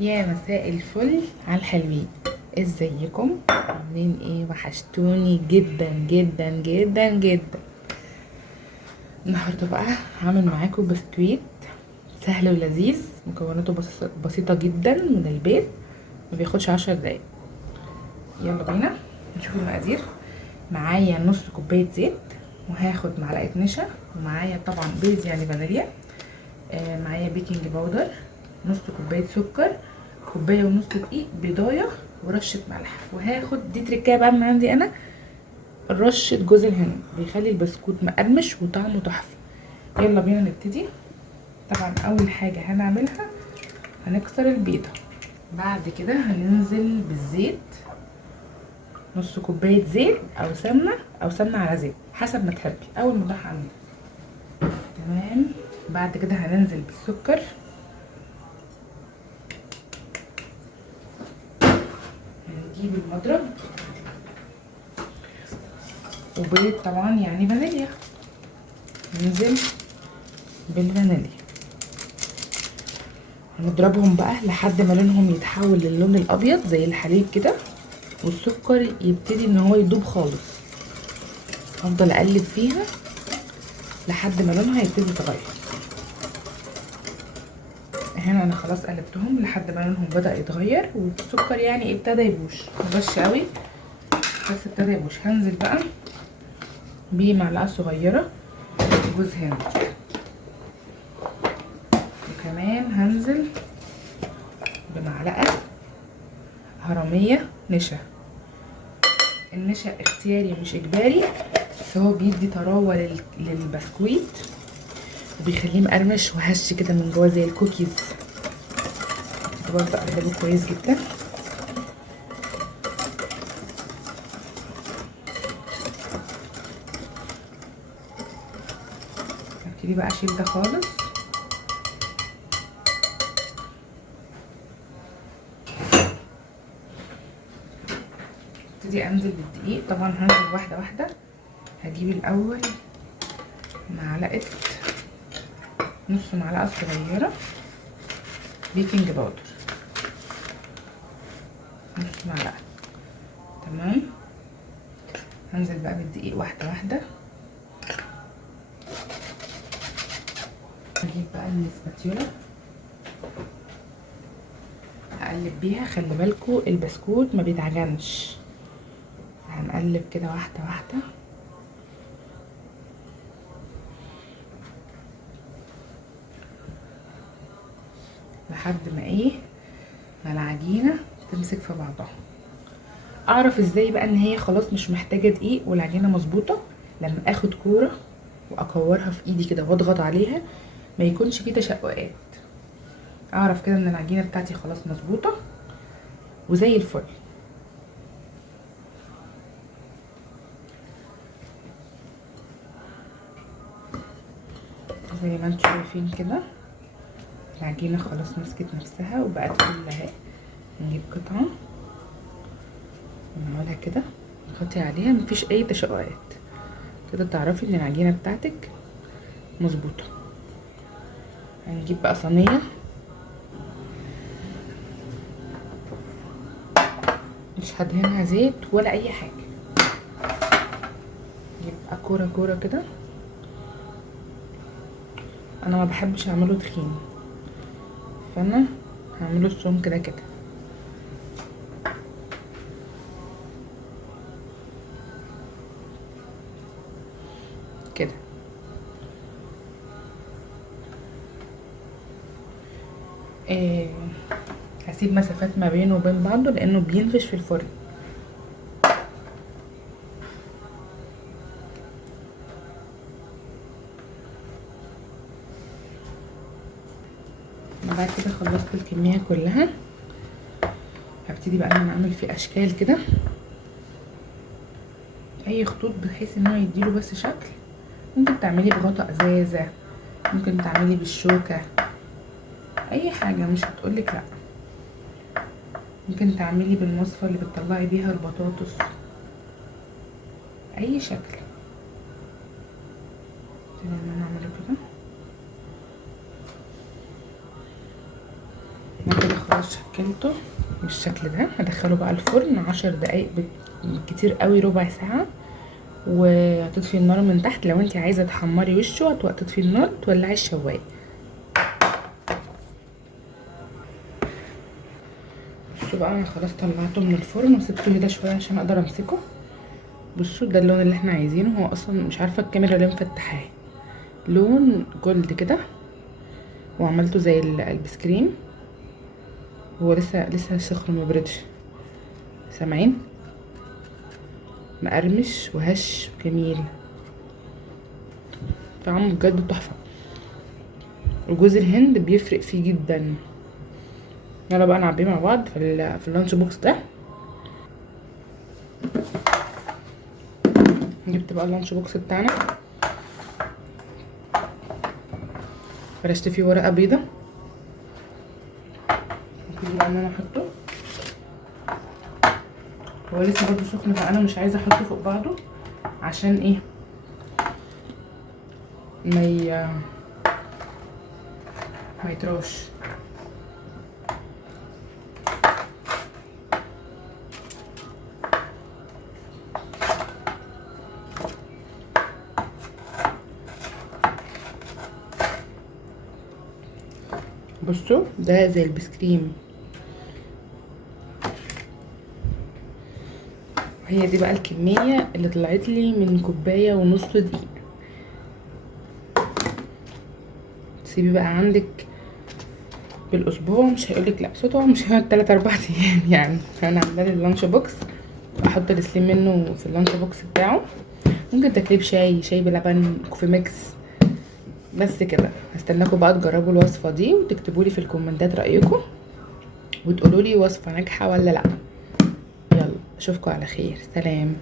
يا مساء الفل على الحلوين. ازيكم؟ عاملين ايه؟ وحشتوني جدا جدا جدا جدا. النهارده بقى هعمل معاكم بسكويت سهل ولذيذ، مكوناته بسيطه جدا من البيت، ما بياخدش 10 دقايق. يلا بينا نشوف المقادير. معايا نص كوبايه زيت، وهاخد معلقه نشا، ومعايا طبعا بيض يعني فانيليا، معايا بيكنج باودر، نص كوبايه سكر، كوبايه ونص دقيق، بيضايه، ورشه ملح. وهاخد دي تركايه بقى من عندي انا، رشه جوز الهند بيخلي البسكوت مقرمش وطعمه تحفه. يلا بينا نبتدي. طبعا اول حاجه هنعملها هنكسر البيضه، بعد كده هننزل بالزيت، نص كوبايه زيت او سمنه، او سمنه على زيت حسب ما تحبي او المتاح عندك. تمام. بعد كده هننزل بالسكر، هنجيب المضرب، وبيض طبعا يعني فانيليا، ننزل بالفانيليا، هنضربهم بقى لحد ما لونهم يتحول للون الابيض زي الحليب كده، والسكر يبتدي ان هو يدوب خالص. افضل اقلب فيها لحد ما لونها يبتدي يتغير. هنا انا خلاص قلبتهم لحد ما لونهم بدأ يتغير، والسكر يعني ابتدى يبوش، مبش قوي بس ابتدى يبوش. هنزل بقى بمعلقه صغيره جوز هند، وكمان هنزل بمعلقه هرميه نشا. النشا اختياري مش اجباري، بس هو بيدي طراوه للبسكويت، وبيخليه مقرمش وهش كده من جوه زي الكوكيز. برضه اقلبه كويس جدا. هبتدي بقى اشيل ده خالص، ابتدي انزل بالدقيق. طبعا هنزل واحده واحده. هجيب الاول معلقه، نص معلقه صغيره بيكنج باودر، نص معلقه. تمام. هنزل بقى بالدقيق واحده واحده. هجيب بقى الاسباتيولا، هقلب بيها. خلي بالكوا البسكوت ما بيتعجنش، هنقلب كده واحده واحده لحد ما ايه، ما العجينه تمسك في بعضها. اعرف ازاي بقى ان هي خلاص مش محتاجه دقيق والعجينه مظبوطه؟ لما اخد كوره واكورها في ايدي كده واضغط عليها، ما يكونش فيه تشققات، اعرف كده ان العجينه بتاعتي خلاص مظبوطه وزي الفل. زي ما انتم شايفين كده العجينه خلاص مسكت نفسها وبقت فل اهي. نجيب قطعه ونعملها كده، نحطي عليها مفيش اي تشققات، كده تعرفي ان العجينه بتاعتك مظبوطه. هنجيب بقى صينيه، مش هدهنها زيت ولا اي حاجه، يبقى كوره كوره كده. انا ما بحبش اعمله تخين، فانا هعمله السمك كده كده. كده إيه، هسيب مسافات ما بينه وبين بعضه لانه بينفش في الفرن. بعد كده خلصت الكميه كلها، هبتدي بقى ان انا اعمل فيه اشكال كده، اي خطوط بحيث ان هو يديله بس شكل. ممكن تعملي بغطاء ازازه، ممكن تعملي بالشوكه، اي حاجه مش هتقولك لا. ممكن تعملي بالمصفى اللي بتطلعي بيها البطاطس، اي شكل. كده ان انا اعمله كده. بعد كده خلاص شكلته بالشكل ده. هدخله بقى الفرن 10 دقايق كتير قوي، ربع ساعه. وهتطفي النار من تحت. لو انت عايزه تحمري وشه هتطفي النار، تولعي الشوايه. بصوا بقى، انا خلاص طلعته من الفرن وسبته يهدى شويه عشان اقدر امسكه. بصوا ده اللون اللي احنا عايزينه. هو اصلا مش عارفه الكاميرا ليه مفتحاه، لون جولد كده، وعملته زي الايس كريم. هو لسه سخن مبردش. سامعين؟ مقرمش وهش وجميل، طعمه بجد تحفه. وجوز الهند بيفرق فيه جدا. يلا بقى نعبيه مع بعض في اللانش بوكس ده. جبت بقى اللانش بوكس بتاعنا، فرشت فيه ورقه بيضه. هبتدي بقى ان انا احطه. هو لسه برضه سخن، فانا مش عايزه احطه فوق بعضه عشان ايه، ما يتروش. بصوا ده زي البسكريم. هي دي بقى الكميه اللي طلعت لي من كوبايه ونص دقيق. تسيبي بقى عندك بالاسبوع، مش هيقولك لا، بس هو مش هيقعد 3 4 ايام يعني. انا عامله اللانش بوكس، احط السليم منه في اللانش بوكس بتاعه. ممكن تاكليه بشاي بلبن، كوفي ميكس. بس كده. هستناكم بقى تجربوا الوصفه دي وتكتبوا لي في الكومنتات رايكم، وتقولوا لي وصفه ناجحه ولا لا. يلا اشوفكم على خير، سلام.